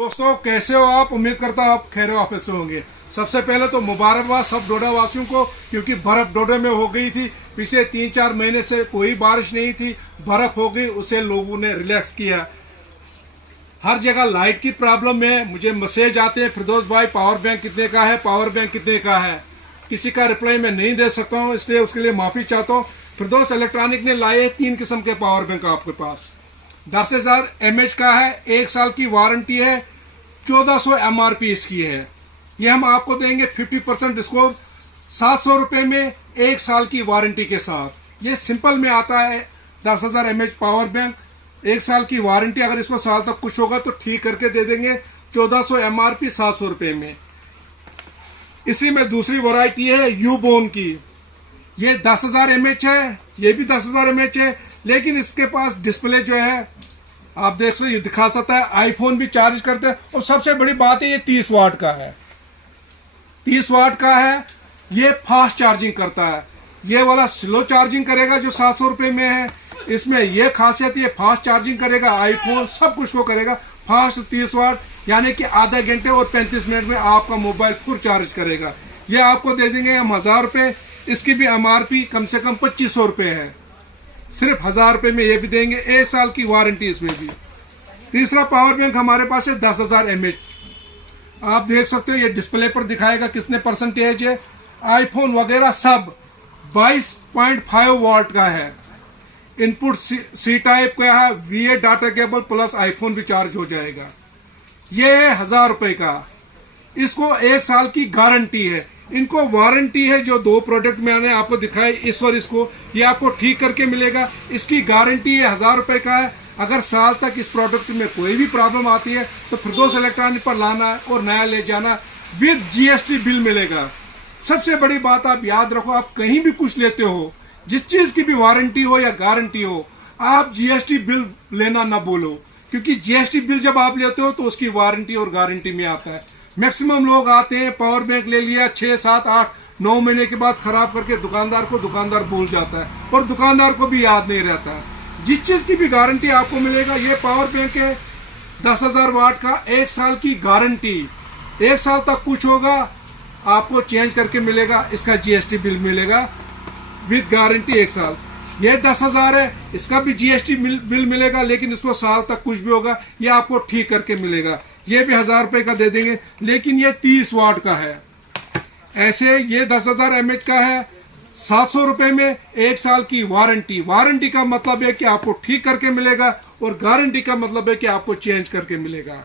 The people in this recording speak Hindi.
दोस्तों कैसे हो आप। उम्मीद करता हूँ आप खैर ऑफिस से होंगे। सबसे पहले तो मुबारकबाद सब डोडा वासियों को, क्योंकि बर्फ डोडे में हो गई थी। पिछले 3-4 महीने से कोई बारिश नहीं थी, बर्फ हो गई, उसे लोगों ने रिलैक्स किया। हर जगह लाइट की प्रॉब्लम है। मुझे मैसेज आते हैं, फिरदौस भाई पावर बैंक कितने का है, पावर बैंक कितने का है। किसी का रिप्लाई मैं नहीं दे सकता हूँ, इसलिए उसके लिए माफ़ी चाहता हूँ। फिरदौस इलेक्ट्रॉनिक ने लाए 3 किस्म के पावर बैंक आपके पास। 10,000 mAh का है, 1 साल की वारंटी है, 1400 MRP इसकी है। ये हम आपको देंगे 50% डिस्काउंट, 700 रुपये में 1 साल की वारंटी के साथ। ये सिंपल में आता है 10,000 mAh पावर बैंक, 1 साल की वारंटी। अगर इसको साल तक कुछ होगा तो ठीक करके दे देंगे, 1400 MRP 700 रुपये में। इसी में दूसरी वैरायटी है यूबोन की। ये 10,000 mAh है, ये भी 10,000 mAh है, लेकिन इसके पास डिस्प्ले जो है आप देख सकते, ये दिखा सकता है, आईफोन भी चार्ज करते हैं। और सबसे बड़ी बात है ये 30 वाट का है, 30 वाट का है। ये फास्ट चार्जिंग करता है। ये वाला स्लो चार्जिंग करेगा जो 700 रुपये में है। इसमें ये खासियत, ये फास्ट चार्जिंग करेगा, आईफोन सब कुछ को करेगा फास्ट। 30 वाट यानी कि आधा घंटे और 35 मिनट में आपका मोबाइल फुल चार्ज करेगा। ये आपको दे देंगे हम 1000 रुपये। इसकी भी MRP कम से कम 2500 रुपये है, सिर्फ 1000 रुपये में ये भी देंगे, 1 साल की वारंटी इसमें भी। तीसरा पावर बैंक हमारे पास है 10,000 mAh। आप देख सकते हो ये डिस्प्ले पर दिखाएगा कितने परसेंटेज है। आईफोन वगैरह सब 22.5 वाट का है। इनपुट सी टाइप का है, VA data cable plus iPhone भी चार्ज हो जाएगा। ये है 1000 रुपये का। इसको 1 साल की गारंटी है। इनको वारंटी है, जो 2 प्रोडक्ट मैंने आपको दिखाए इस और इसको, ये आपको ठीक करके मिलेगा। इसकी गारंटी है 1000 रुपये का है। अगर साल तक इस प्रोडक्ट में कोई भी प्रॉब्लम आती है तो फिरदौस इलेक्ट्रॉनिक पर लाना और नया ले जाना, विद GST बिल मिलेगा। सबसे बड़ी बात आप याद रखो, आप कहीं भी कुछ लेते हो, जिस चीज़ की भी वारंटी हो या गारंटी हो, आप GST बिल लेना ना बोलो, क्योंकि GST बिल जब आप लेते हो तो उसकी वारंटी और गारंटी में आता है। मैक्सिमम लोग आते हैं, पावर बैंक ले लिया, 6, 7, 8, 9 महीने के बाद खराब करके दुकानदार भूल जाता है और दुकानदार को भी याद नहीं रहता है। जिस चीज़ की भी गारंटी आपको मिलेगा, ये पावर बैंक है 10,000 वाट का, 1 साल की गारंटी। 1 साल तक कुछ होगा आपको चेंज करके मिलेगा, इसका GST बिल मिलेगा विद गारंटी 1 साल। ये 10,000 है, इसका भी GST बिल मिलेगा, लेकिन इसको साल तक कुछ भी होगा ये आपको ठीक करके मिलेगा। ये भी 1000 रुपये का दे देंगे, लेकिन ये 30 वाट का है। ऐसे ये 10,000 mAh का है, 700 रुपये में 1 साल की वारंटी। वारंटी का मतलब है कि आपको ठीक करके मिलेगा और गारंटी का मतलब है कि आपको चेंज करके मिलेगा।